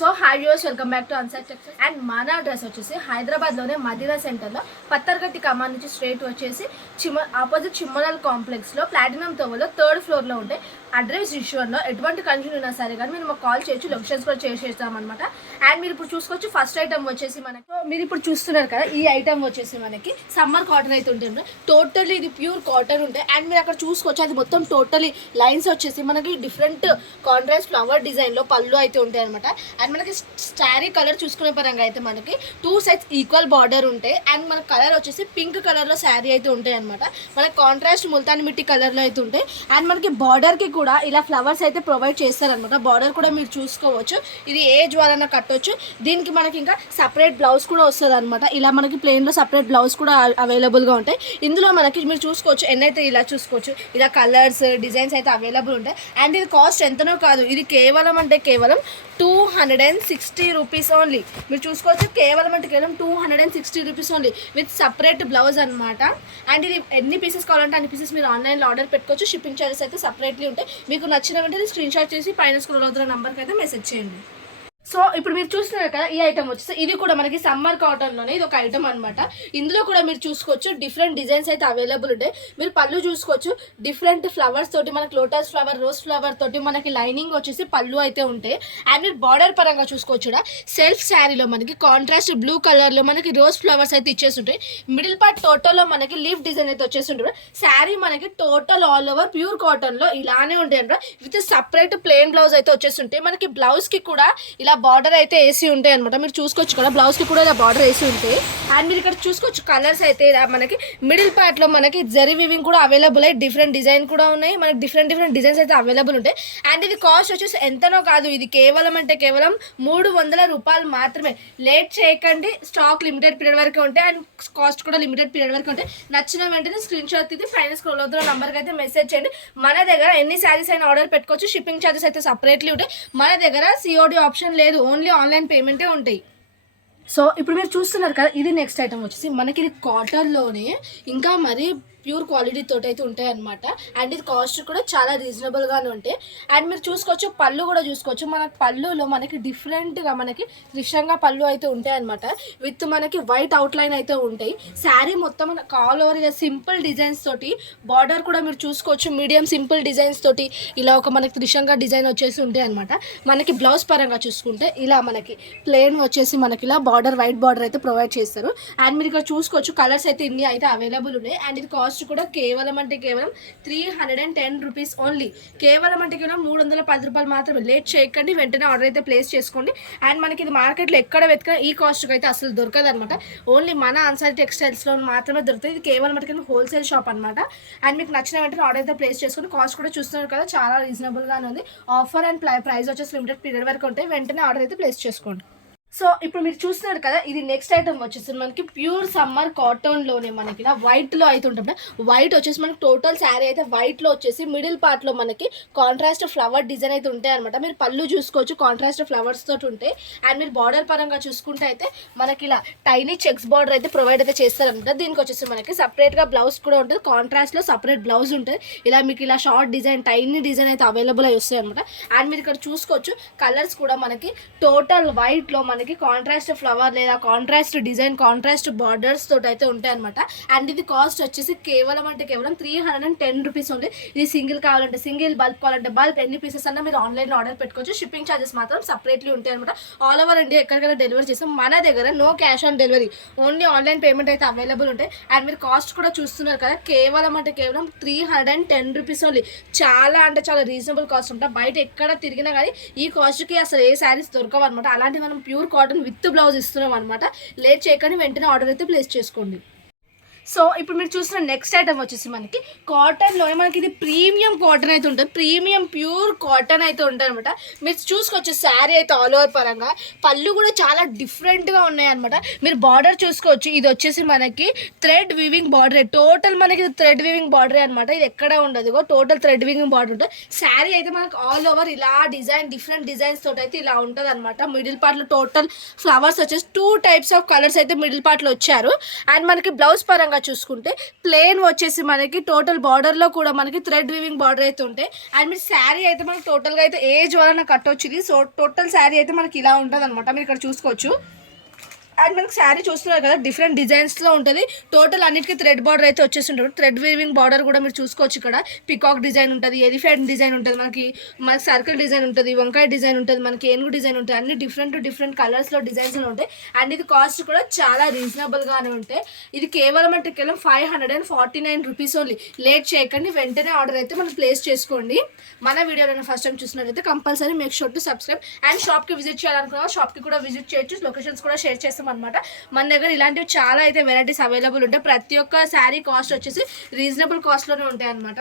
So high viewers, welcome back to unset textiles. And మన address వచ్చేసి హైదరాబాద్లోనే మదీనా సెంటర్లో పత్తర్గట్టి కమాన్ నుంచి స్ట్రేట్ వచ్చేసి ఆపోజిట్ చిమ్మనల్ కాంప్లెక్స్లో ప్లాటినం తోవలో 3rd ఫ్లోర్లో ఉంటాయి. అడ్రస్ ఇష్యూలో ఎటువంటి కన్ఫ్యూజన్ ఉన్నా సరే కానీ మీరు మాకు కాల్ చేయొచ్చు, లొకేషన్స్ కూడా చేసేస్తామన్నమాట. అండ్ మీరు ఇప్పుడు చూసుకోవచ్చు, ఫస్ట్ ఐటమ్ వచ్చేసి మనకి మీరు ఇప్పుడు చూస్తున్నారు కదా, ఈ ఐటమ్ వచ్చేసి మనకి సమ్మర్ కాటన్ అయితే ఉంటుంది. టోటల్లీ ఇది ప్యూర్ కాటన్ ఉంటాయి. అండ్ మీరు అక్కడ చూసుకోవచ్చు, అది మొత్తం టోటలీ లైన్స్ వచ్చేసి మనకి డిఫరెంట్ కాంట్రాస్ట్ ఫ్లవర్ డిజైన్లో పళ్ళు అయితే ఉంటాయి అనమాట. అండ్ మనకి శారీ కలర్ చూసుకునే పరంగా అయితే మనకి 2 sides ఈక్వల్ బార్డర్ ఉంటాయి. అండ్ మన కలర్ వచ్చేసి పింక్ కలర్లో శారీ అయితే ఉంటాయి అనమాట. మనకి కాంట్రాస్ట్ ముల్తాన్ మిట్టి కలర్లో అయితే ఉంటాయి. అండ్ మనకి బార్డర్కి కూడా ఇలా ఫ్లవర్స్ అయితే ప్రొవైడ్ చేస్తారనమాట. బార్డర్ కూడా మీరు చూసుకోవచ్చు, ఇది ఏజ్ వాళ్ళైనా కట్టొచ్చు. దీనికి మనకి ఇంకా సపరేట్ బ్లౌజ్ కూడా వస్తుంది అనమాట. ఇలా మనకి ప్లెయిన్లో సపరేట్ బ్లౌజ్ కూడా అవైలబుల్గా ఉంటాయి. ఇందులో మనకి మీరు చూసుకోవచ్చు, ఎన్నైతే ఇలా చూసుకోవచ్చు, ఇలా కలర్స్ డిజైన్స్ అయితే అవైలబుల్ ఉంటాయి. అండ్ ఇది కాస్ట్ ఎంతనో కాదు, ఇది కేవలం అంటే కేవలం 260 రూపీస్ ఓన్లీ. మీరు చూసుకోవచ్చు, కేవలం అంటే కేవలం 260 rupees only with separate blouse అనమాట. అండ్ ఇది ఎన్ని పీసెస్ కావాలంటే అన్ని పీసెస్ మీరు ఆన్లైన్లో ఆర్డర్ పెట్టుకోవచ్చు. షిప్పింగ్ ఛార్జెస్ అయితే సపరేట్లీ ఉంటాయి. మీకు నచ్చిన వెంటనే స్క్రీన్ షాట్ చేసి పైన స్క్రోల్ అవుతున్న నెంబర్కి అయితే మెసేజ్ చేయండి. సో ఇప్పుడు మీరు చూస్తున్నారు కదా, ఈ ఐటమ్ వచ్చేసి ఇది కూడా మనకి సమ్మర్ కాటన్లోనే ఇది ఒక ఐటమ్ అనమాట. ఇందులో కూడా మీరు చూసుకోవచ్చు, డిఫరెంట్ డిజైన్స్ అయితే అవైలబుల్ ఉంటాయి. మీరు పళ్ళు చూసుకోవచ్చు, డిఫరెంట్ ఫ్లవర్స్ తోటి మనకి లోటస్ ఫ్లవర్, రోజ్ ఫ్లవర్ తోటి మనకి లైనింగ్ వచ్చేసి పళ్ళు అయితే ఉంటాయి. అండ్ మీరు బార్డర్ పరంగా చూసుకోవచ్చు కూడా, సెల్ఫ్ శారీలో మనకి కాంట్రాస్ట్ బ్లూ కలర్లో మనకి రోజ్ ఫ్లవర్స్ అయితే ఇచ్చేసి ఉంటాయి. మిడిల్ పార్ట్ టోటల్లో మనకి లీఫ్ డిజైన్ అయితే వచ్చేసి ఉంటుంది. శారీ మనకి టోటల్ ఆల్ ఓవర్ ప్యూర్ కాటన్లో ఇలానే ఉంటాయి అనమాట. విత్ సపరేట్ ప్లెయిన్ బ్లౌజ్ అయితే వచ్చేసి ఉంటాయి. మనకి బ్లౌజ్కి కూడా ఇలా బార్డర్ అయితే వేసి ఉంటాయి అనమాట. మీరు చూసుకోవచ్చు కదా, బ్లౌజ్కి కూడా ఇలా బార్డర్ వేసి ఉంటాయి. అండ్ మీరు ఇక్కడ చూసుకోవచ్చు, కలర్స్ అయితే ఇలా మనకి మిడిల్ పార్ట్లో మనకి జరీ వీవింగ్ కూడా అవైలబుల్ అయ్యి డిఫరెంట్ డిజైన్ కూడా ఉన్నాయి. మనకి డిఫరెంట్ డిజైన్స్ అయితే అవైలబుల్ ఉంటాయి. అండ్ ఇది కాస్ట్ వచ్చేసి ఎంతనో కాదు, ఇది కేవలం అంటే కేవలం 300 రూపాయలు మాత్రమే. లేట్ చేయకండి, స్టాక్ లిమిటెడ్ పీరియడ్ వరకు ఉంటాయి. అండ్ కాస్ట్ కూడా లిమిటెడ్ పీరియడ్ వరకు ఉంటాయి. నచ్చిన వెంటనే స్క్రీన్ షాట్ తీసి పైన స్క్రోల్ అవుతున్న నంబర్కి అయితే మెసేజ్ చేయండి. మన దగ్గర ఎన్ని శారీస్ అయినా ఆర్డర్ పెట్టుకోవచ్చు. షిప్పింగ్ ఛార్జెస్ అయితే సపరేట్లీ ఉంటాయి. మన దగ్గర సిఓడి ఆప్షన్ లేదు, ఓన్లీ ఆన్లైన్ పేమెంటే ఉంటాయి. సో ఇప్పుడు మీరు చూస్తున్నారు కదా, ఇది నెక్స్ట్ ఐటమ్ వచ్చేసి మనకి ఇది కాటన్లోనే ఇంకా మరి ప్యూర్ క్వాలిటీ తోటి అయితే ఉంటాయి అనమాట. అండ్ ఇది కాస్ట్ కూడా చాలా రీజనబుల్గానే ఉంటాయి. అండ్ మీరు చూసుకోవచ్చు, పళ్ళు కూడా చూసుకోవచ్చు. మనకి పళ్ళులో మనకి డిఫరెంట్గా మనకి దృశ్యంగా పళ్ళు అయితే ఉంటాయి అనమాట. విత్ మనకి వైట్ అవుట్లైన్ అయితే ఉంటాయి. శారీ మొత్తం మనకు ఆల్ ఓవర్ సింపుల్ డిజైన్స్ తోటి, బార్డర్ కూడా మీరు చూసుకోవచ్చు మీడియం సింపుల్ డిజైన్స్ తోటి ఇలా ఒక మనకి దృశ్యంగా డిజైన్ వచ్చేసి ఉంటాయి అనమాట. మనకి బ్లౌజ్ పరంగా చూసుకుంటే ఇలా మనకి ప్లెయిన్ వచ్చేసి మనకి ఇలా బార్డర్ వైట్ బార్డర్ అయితే ప్రొవైడ్ చేస్తారు. అండ్ మీరు ఇక్కడ చూసుకోవచ్చు, కలర్స్ అయితే ఇన్ని అయితే అవైలబుల్ ఉన్నాయి. అండ్ ఇది కాస్ట్ కూడా కేవలం అంటే కేవలం 310 రూపీస్ ఓన్లీ. కేవలం అంటే కేవలం 310 రూపాయలు మాత్రమే. లేట్ చేయకండి, వెంటనే ఆర్డర్ అయితే ప్లేస్ చేసుకోండి. అండ్ మనకి ఇది మార్కెట్లో ఎక్కడ వెతికినా ఈ కాస్ట్కి అయితే అసలు దొరకదు అనమాట. ఓన్లీ మన అన్సారీ టెక్స్టైల్స్లో మాత్రమే దొరుకుతుంది. ఇది కేవలం అంటే హోల్సేల్ షాప్ అనమాట. అండ్ మీకు నచ్చిన వెంటనే ఆర్డర్ అయితే ప్లేస్ చేసుకుని, కాస్ట్ కూడా చూస్తున్నారు కదా, చాలా రీజనబుల్గానే ఉంది. ఆఫర్ అండ్ ప్రైస్ వచ్చేసి లిమిటెడ్ పీరియడ్ వరకు ఉంటాయి. వెంటనే ఆర్డర్ అయితే ప్లేస్ చేసుకోండి. సో ఇప్పుడు మీరు చూస్తున్నారు కదా, ఇది నెక్స్ట్ ఐటమ్ వచ్చేసి మనకి ప్యూర్ సమ్మర్ కాటన్లోనే మనకి ఇలా వైట్లో అయితే ఉంటుంది. వైట్ వచ్చేసి మనకి టోటల్ శారీ అయితే వైట్లో వచ్చేసి మిడిల్ పార్ట్లో మనకి కాంట్రాస్ట్ ఫ్లవర్ డిజైన్ అయితే ఉంటాయి అనమాట. మీరు పళ్ళు చూసుకోవచ్చు, కాంట్రాస్ట్ ఫ్లవర్స్ తోటి ఉంటాయి. అండ్ మీరు బార్డర్ పరంగా చూసుకుంటే అయితే మనకి ఇలా టైనీ చెక్స్ బార్డర్ అయితే ప్రొవైడ్ అయితే చేస్తారనమాట. దీనికి వచ్చేసి మనకి సపరేట్గా బ్లౌజ్ కూడా ఉంటుంది. కాంట్రాస్ట్లో సపరేట్ బ్లౌజ్ ఉంటుంది. ఇలా మీకు ఇలా షార్ట్ డిజైన్, టైనీ డిజైన్ అయితే అవైలబుల్ అయి వస్తాయి అనమాట. అండ్ మీరు ఇక్కడ చూసుకోవచ్చు, కలర్స్ కూడా మనకి టోటల్ వైట్లో మనకి కాంట్రాస్ట్ ఫ్లవర్ లేదా కాంట్రాస్ట్ డిజైన్, కాంట్రాస్ట్ బార్డర్స్ తోటి అయితే ఉంటాయి అనమాట. అండ్ ఇది కాస్ట్ వచ్చేసి కేవలం అంటే కేవలం 310 రూపీస్ ఉంది. ఇది సింగిల్ కావాలంటే సింగిల్, బల్క్ కావాలంటే బల్క్, ఎన్ని పీసెస్ అన్నా మీరు ఆన్లైన్లో ఆర్డర్ పెట్టుకోవచ్చు. షిప్పింగ్ ఛార్జెస్ మాత్రం సపరేట్లీ ఉంటాయి అనమాట. ఆల్ ఓవర్ ఇండియా ఎక్కడికైనా డెలివరీ చేస్తాం. మన దగ్గర no cash on delivery, only online payment అయితే అవైలబుల్ ఉంటాయి. అండ్ మీరు కాస్ట్ కూడా చూస్తున్నారు కదా, కేవలం అంటే కేవలం 310 రూపీస్ ఓన్లీ. చాలా అంటే చాలా రీజనబుల్ కాస్ట్ ఉంటుంది. బయట ఎక్కడ తిరిగినా కానీ ఈ కాస్ట్కి అసలు ఏ శారీస్ దొరకవు అనమాట. అలాంటి మనం ప్యూర్ కాటన్ విత్ బ్లౌజ్ ఇస్తున్నాం అనమాట. లేట్ చేయకండి, వెంటనే ఆర్డర్ అయితే ప్లేస్ చేసుకోండి. సో ఇప్పుడు మీరు చూసిన నెక్స్ట్ ఐటమ్ వచ్చేసి మనకి కాటన్లోనే మనకి ఇది ప్రీమియం కాటన్ అయితే ఉంటుంది. ప్రీమియం ప్యూర్ కాటన్ అయితే ఉంటుంది అనమాట. మీరు చూసుకోవచ్చు, శారీ అయితే ఆల్ ఓవర్ పరంగా పళ్ళు కూడా చాలా డిఫరెంట్గా ఉన్నాయి అనమాట. మీరు బార్డర్ చూసుకోవచ్చు, ఇది వచ్చేసి మనకి థ్రెడ్ వీవింగ్ బార్డర్. టోటల్ మనకి థ్రెడ్ వీవింగ్ బార్డర్ అనమాట. ఇది ఎక్కడ ఉండదు, టోటల్ థ్రెడ్ వీవింగ్ బార్డర్ ఉంటుంది. శారీ అయితే మనకి ఆల్ ఓవర్ ఇలా డిజైన్, డిఫరెంట్ డిజైన్స్ తోటి అయితే ఇలా ఉంటుంది అనమాట. మిడిల్ పార్ట్లో టోటల్ ఫ్లవర్స్ వచ్చేసి 2 types ఆఫ్ కలర్స్ అయితే మిడిల్ పార్ట్లో వచ్చారు. అండ్ మనకి బ్లౌజ్ పరంగా చూసుకుంటే ప్లెయిన్ వచ్చేసి మనకి టోటల్ బార్డర్లో కూడా మనకి థ్రెడ్ వీవింగ్ బార్డర్ అయితే ఉంటాయి. అండ్ మీరు శారీ అయితే మనకి టోటల్గా అయితే ఏజ్ వలన కట్టొచ్చు ఇది. సో టోటల్ శారీ అయితే మనకి ఇలా ఉంటుంది అనమాట, మీరు ఇక్కడ చూసుకోవచ్చు. అండ్ మనకి శారీ చూస్తున్నారు కదా డిఫరెంట్ డిజైన్స్లో ఉంటుంది. టోటల్ అన్నిటికీ థ్రెడ్ బార్డర్ అయితే వచ్చేసి ఉంటుంది. థ్రెడ్ వీవింగ్ బార్డర్ కూడా మీరు చూసుకోవచ్చు. ఇక్కడ పికాక్ డిజైన్ ఉంటుంది, ఎలిఫెంట్ డిజైన్ ఉంటుంది, మనకి సర్కిల్ డిజైన్ ఉంటుంది, వంకాయ డిజైన్ ఉంటుంది, మనకి ఏనుగు డిజైన్ ఉంటుంది. అన్ని డిఫరెంట్ కలర్స్లో డిజైన్స్లో ఉంటాయి. అండ్ ఇది కాస్ట్ కూడా చాలా రీజనబుల్గానే ఉంటాయి. ఇది కేవలం అంటే కేవలం 549 రూపీస్ ఓన్లీ. లేట్ చేయకండి, వెంటనే ఆర్డర్ అయితే మనం ప్లేస్ చేసుకోండి. మన వీడియోలో ఫస్ట్ టైం చూసినట్లయితే compulsory make sure to subscribe. And షాప్కి విజిట్ చేయాలనుకున్నా షాప్కి కూడా విజిట్ చేయొచ్చు. లొకేషన్స్ కూడా షేర్ చేస్తాం అనమాట. మన దగ్గర ఇలాంటివి చాలా అయితే వెరైటీస్ అవైలబుల్ ఉంటాయి. ప్రతి ఒక్క శారీ కాస్ట్ వచ్చేసి రీజనబుల్ కాస్ట్లోనే ఉంటాయి అనమాట.